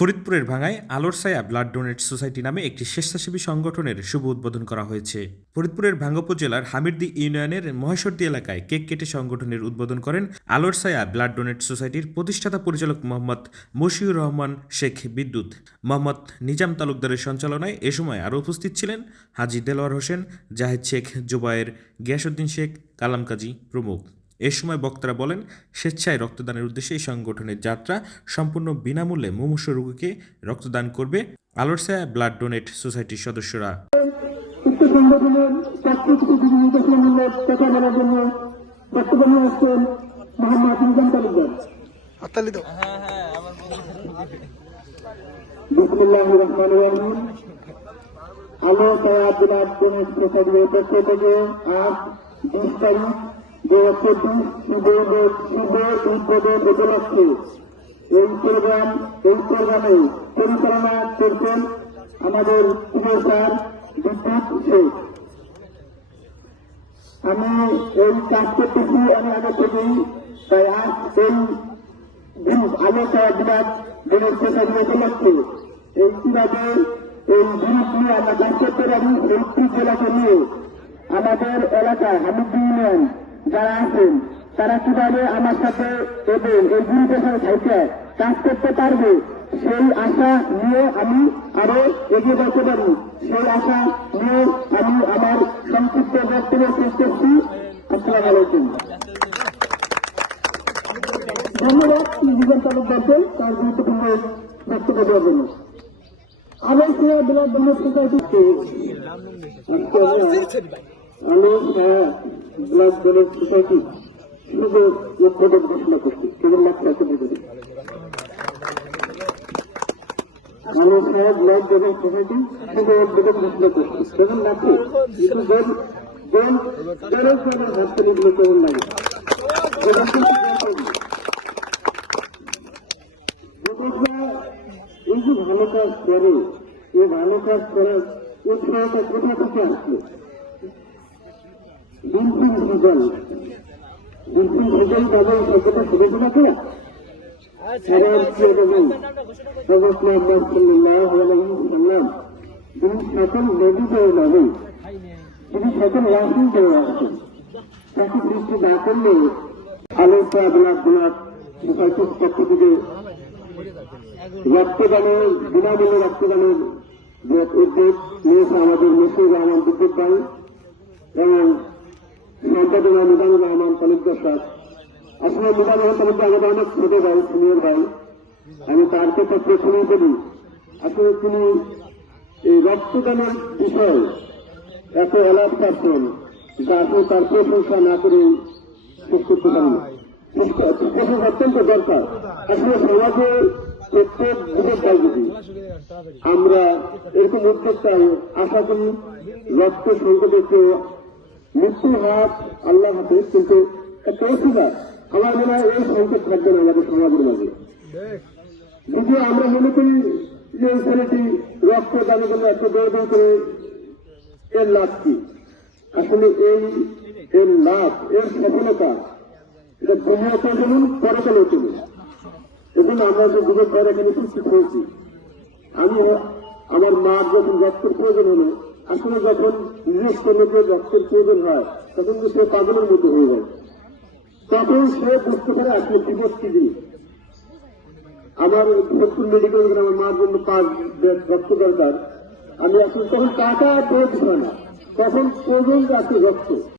ফরিদপুরের ভাঙায় আলোর ছায়া ব্লাড ডোনেট সোসাইটি নামে একটি স্বেচ্ছাসেবী সংগঠনের শুভ উদ্বোধন করা হয়েছে। ফরিদপুরের ভাঙ্গা উপজেলার হামিরদি ইউনিয়নের মহেশ্বরদী এলাকায় কেক কেটে সংগঠনের উদ্বোধন করেন আলোর ছায়া ব্লাড ডোনেট সোসাইটির প্রতিষ্ঠাতা পরিচালক মোহাম্মদ মশিউর রহমান শেখ বিদ্যুৎ। মোহাম্মদ নিজাম তালুকদারের সঞ্চালনায় এ সময় আরও উপস্থিত ছিলেন হাজি দেলোয়ার হোসেন, জাহেদ শেখ, জুবায়ের গিয়াসুদ্দিন শেখ কালাম কাজী প্রমুখ। এ সময় বক্তারা বলেন স্বেচ্ছায় রক্তদানের উদ্দেশ্যে এই সংগঠনের যাত্রা সম্পূর্ণ বিনামূল্যে মুমূর্ষ রোগীকে রক্তদান করবে। আলোরসায়া ব্লাড ডোনেট সোসাইটির সদস্যরা। উক্ত সংগঠনের প্রাকৃতিক বিভিন্ন কথা বলার জন্য বক্তব্য নিয়ে আসছেন মোহাম্মদ নিজাম তালুকদার হাততালি দাও। বিসমুল্লাহ রহমান রহিম। আলো সায়াদ বিলাদ প্রসাদের পক্ষ থেকে আজ বিশ তারিখ চব্বিশ শুভ শুভ উদ্বোধন উপলক্ষে এই প্রোগ্রাম প্রোগ্রামে পরিচালনা করছেন আমাদের বিদ্যুৎ আমি এই কাজ করতেছি আমি আগে থেকেই তাই আজ এই গ্রুপ আলোচনা বিভাগ দিনের শেষের উপলক্ষে আমরা কাজ করতে পারি এই জেলাকে নিয়ে আমাদের এলাকায় হামিদ ইউনিয়ন যারা আছেন তারা কীভাবে আমার সাথে এবং এই গ্রুপের সাথে থাকতে কাজ করতে পারবে সেই আশা নিয়ে আমি আরও এগিয়ে যেতে পারি। সেই আশা নিয়ে আমি আমার সংক্ষিপ্ত বক্তব্য শেষ করছি। আসসালামু আলাইকুম। ধন্যবাদ জীবন তালুকদারকে তার গুরুত্বপূর্ণ বক্তব্য দেওয়ার জন্য। ডোনেট সোসাইটিকে আলো খেয়া ব্লাড ডোনেট সোসাইটি শুভ উদ্বোধন ঘোষণা করছি কেবল মাত্র এত বুঝে আলো খেয়া ব্লাড ডোনেট সোসাইটি শুভ উদ্বোধন ঘোষণা করছি কেবল মাত্র কিন্তু জন জন জনের সঙ্গে হাততালিগুলো কেমন লাগে যেটা কিন্তু যুবকরা এই যে ভালো কাজ করে এই ভালো কাজ করার উৎসাহটা কোথা থেকে আসলো বিলফিল সিজন বিলফিল সিজন তাদের সভ্যতা শুনেছিল কিনা সারার প্রিয় নবী হযরত মুহাম্মদ সাল্লাল্লাহু আলাইহি ওয়াসাল্লাম তিনি সকল নবী তিনি সকল তাকে সৃষ্টি না করলে আলোচনা আবুল আব্দুল্লাহ সোসাইটির পক্ষ থেকে রক্তদানের বিনামূল্যে রক্তদানের যে উদ্যোগ নিয়েছে আমাদের মুসির রহমান বিদ্যুৎ ভাই এবং সম্পাদনা মিজানুর রহমান তালুকদার সাহেব। আসলে মিজানুর রহমান তালুকদার আমাদের অনেক ছোট ভাই সিনিয়র ভাই। আমি তার কথা প্রথমেই বলি। আসলে তিনি এই রক্তদানের বিষয়ে এত অ্যালার্ট পাচ্ছেন যা আসলে তার প্রশংসা না করে শেষ করতে পারি না। প্রশংসা অত্যন্ত দরকার। আসলে সমাজে প্রত্যেক যুবক যদি আমরা এরকম উদ্যোক্তায় আশা করি রক্ত সংকটের মৃত্যু হাত আল্লাহ হাতে কিন্তু আমার মনে হয় এই সংকট থাকবে না আমাদের সমাজের মাঝে। যদি আমরা মনে করি যে এই ছেলেটি রক্ত দানের জন্য এত দৌড় করে এর লাভ কি? আসলে এই এর লাভ, এর সফলতা, এটা দুনিয়াতে যেমন পরকালেও তেমন এবং আমরা যে যুবক ভাইরা এখানে উপস্থিত হয়েছি, আমি আমার মার যখন রক্তের প্রয়োজন হলো আসলে যখন নিজস্ব লোকের রক্তের প্রয়োজন হয়, তখন তো সে পাগলের মতো হয়ে যায়। তখন সে বুঝতে পারে আসলে বিপদ কি জিনিস আমার ভোটপুর মেডিকেল আমার মার জন্য পাঁচ রক্ত দরকার। আমি আসলে তখন টাকা প্রয়োজন হয় না। তখন প্রয়োজন আছে রক্ত।